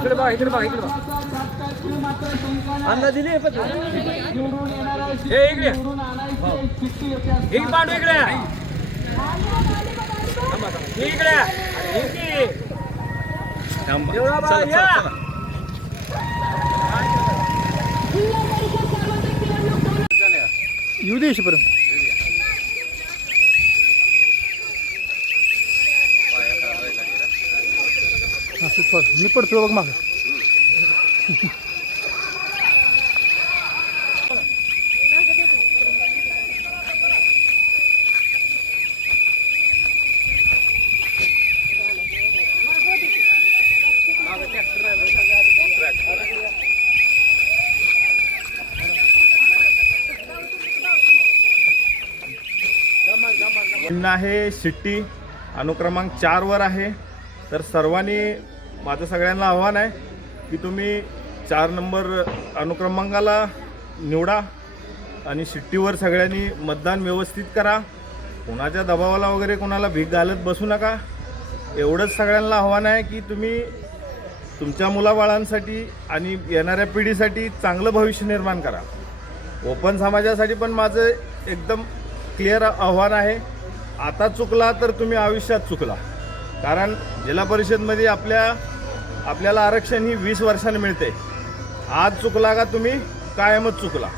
इकडे बघा इकडे बघा इकडे बघा अंदाज दिली हे इकडे एक पांडू इकडे इकडे येऊ दे पर्यंत मी पडतो बघ माग आहे शिट्टी अनुक्रमांक 4 वर आहे। तर सर्वांनी माझं सगळ्यांना आव्हान आहे की तुम्ही 4 नंबर अनुक्रमांकाला निवडा आणि शिट्टीवर सगळ्यांनी मतदान व्यवस्थित करा। कोणाच्या दबावाला वगैरे कोणाला भीक घालत बसू नका। एवढंच सगळ्यांना आव्हान आहे की तुम्ही तुमच्या मुलाबाळांसाठी आणि येणाऱ्या पिढीसाठी चांगलं भविष्य निर्माण करा। ओपन समाजासाठी पण माझं एकदम क्लिअर आव्हान आहे, आता चुकला तर तुम्ही आयुष्यात चुकला। कारण जिल्हा परिषदमध्ये आपल्याला आरक्षण ही 20 वर्षांनी मिळते। आज चुकला का तुम्ही कायमच चुकला।